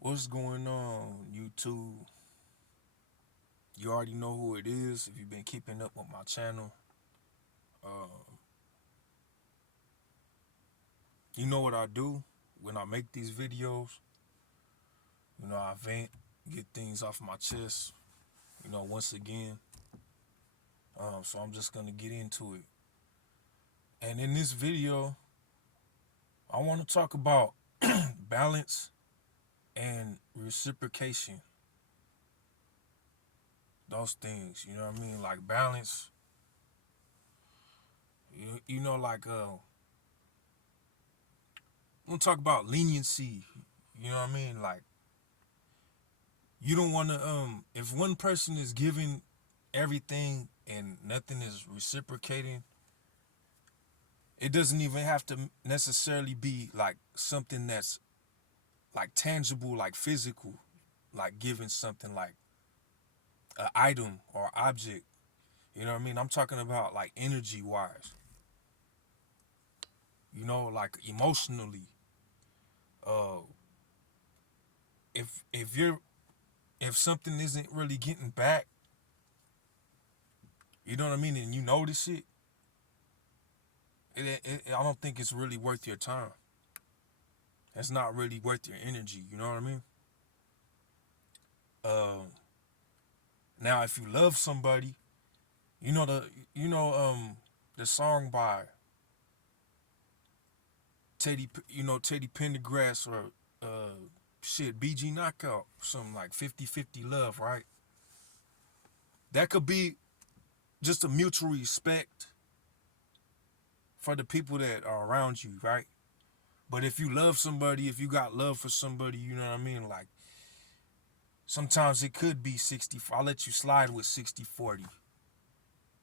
What's going on, YouTube? You already know who it is if you've been keeping up with my channel. Uh, you know what I do when I make these videos. I vent, get things off my chest. Once again. So I'm just gonna get into it. And in this video, I want to talk about balance and reciprocation. Those things, you know what I mean? Like balance. I'm gonna talk about leniency. You know what I mean? Like you don't want to if one person is giving everything and nothing is reciprocating, it doesn't even have to necessarily be like something that's like tangible, like physical, like giving something like an item or object. You know what I mean? I'm talking about like energy wise, like emotionally. uh if something isn't really getting back, you know what I mean, and you notice it, I don't think it's really worth your time. It's not really worth your energy. You know what I mean? Um, Now, if you love somebody, you know the you know the song by Teddy Pendergrass or BG Knockout, something like 50-50 Love, right? That could be just a mutual respect for the people that are around you, right? But if you love somebody, if you got love for somebody, you know what I mean? Like sometimes it could be 60. I'll let you slide with 60-40.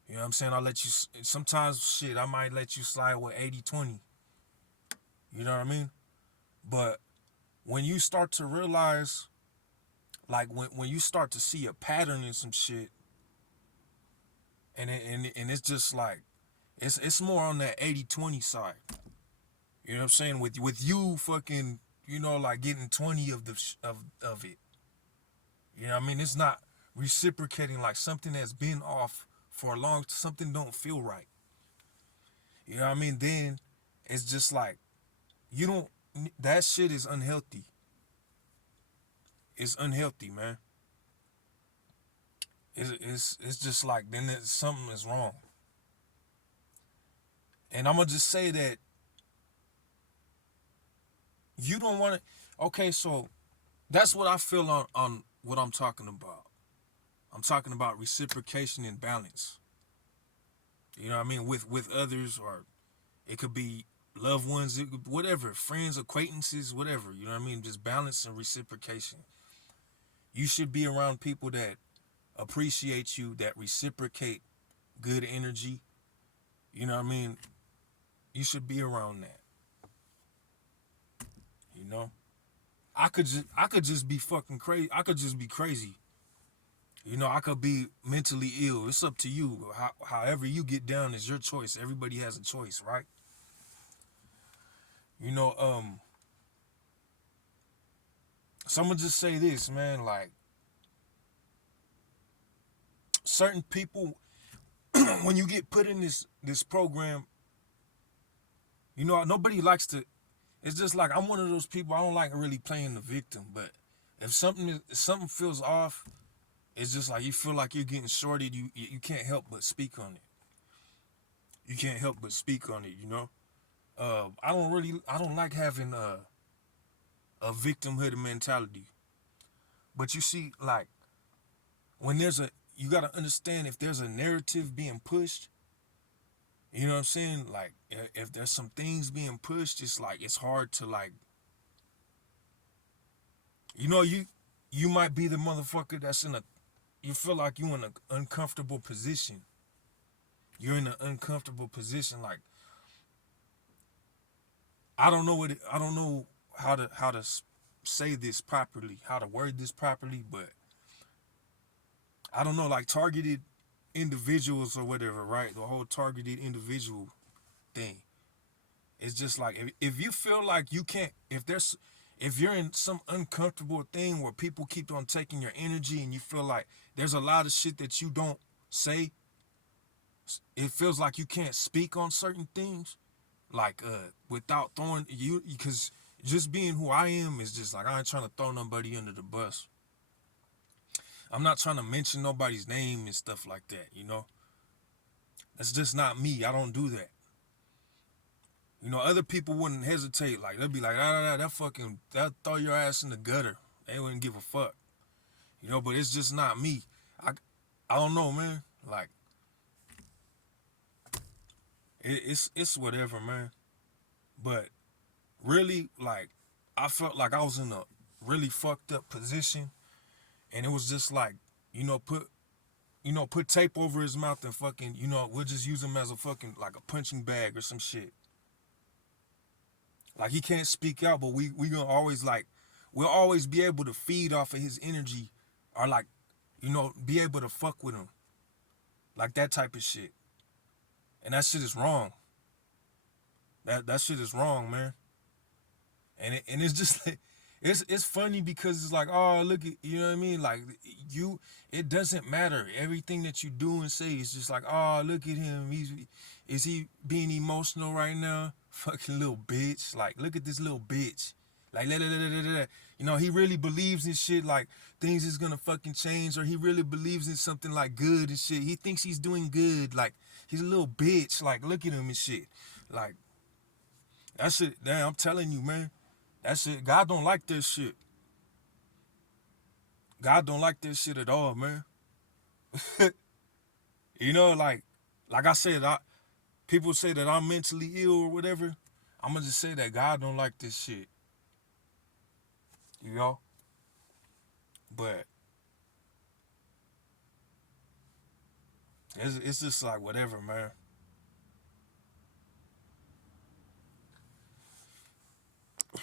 You know what I'm saying? I'll let you, sometimes shit, I might let you slide with 80-20. You know what I mean? But when you start to realize, like when you start to see a pattern in some shit, and it's just like, it's more on that 80-20 side. You know what I'm saying? With you fucking, like getting 20 of of it. You know what I mean? It's not reciprocating, like something that's been off for a long, something don't feel right. You know what I mean? Then it's just like, you don't, that shit is unhealthy. It's unhealthy, man. It's just like, then something is wrong. And I'm gonna just say that you don't want to. Okay, so that's what I feel on what I'm talking about. I'm talking about reciprocation and balance. You know what I mean? With others, or it could be loved ones, whatever, friends, acquaintances, whatever. You know what I mean? Just balance and reciprocation. You should be around people that appreciate you, that reciprocate good energy. You know what I mean? You should be around that. You know? I could just be fucking crazy. I could just be crazy. I could be mentally ill. It's up to you. However you get down is your choice. Everybody has a choice, right? You know, um, so I'm gonna just say this, man. Like certain people, when you get put in this program, nobody likes to. It's just like I'm one of those people. I don't like really playing the victim, but if something feels off, it's just like you feel like you're getting shorted. You can't help but speak on it. You can't help but speak on it. I don't like having a victimhood mentality. But you see, like when you gotta understand, if there's a narrative being pushed, you know what I'm saying? Like if there's some things being pushed, it's like it's hard to like, you know, you might be the motherfucker that's you feel like you're in an uncomfortable position. You're in an uncomfortable position. Like I don't know how to say this properly, how to word this properly, but I don't know, like targeted individuals or whatever, right? The whole targeted individual thing. It's just like if you feel like you can't, if you're in some uncomfortable thing where people keep on taking your energy and you feel like there's a lot of shit that you don't say, it feels like you can't speak on certain things, like without throwing you, because just being who I am is just like I ain't trying to throw nobody under the bus. I'm not trying to mention nobody's name and stuff like that, you know? That's just not me. I don't do that. You know, other people wouldn't hesitate. Like, they'd be like, that fucking, that throw your ass in the gutter. They wouldn't give a fuck. You know, but it's just not me. I, I don't know, man. Like, it's whatever, man. But really, like, I felt like I was in a really fucked up position. And it was just like, you know, put tape over his mouth and fucking, we'll just use him as a fucking, like a punching bag or some shit. Like he can't speak out, but we gonna always like, we'll always be able to feed off of his energy, or like, be able to fuck with him, like that type of shit. And that shit is wrong. That shit is wrong, man. And it's just like, it's funny because it's like, oh, look at, you know what I mean, like you, it doesn't matter, everything that you do and say is just like, oh, look at him, is he being emotional right now? Fucking little bitch. Like, look at this little bitch. Like, he really believes in shit like things is gonna fucking change, or he really believes in something like good and shit. He thinks he's doing good. Like, he's a little bitch. Like, look at him and shit. Like, that shit, damn, I'm telling you, man. That shit, God don't like this shit. God don't like this shit at all, man. Like I said, people say that I'm mentally ill or whatever. I'm gonna just say that God don't like this shit. You know? But it's just like whatever, man.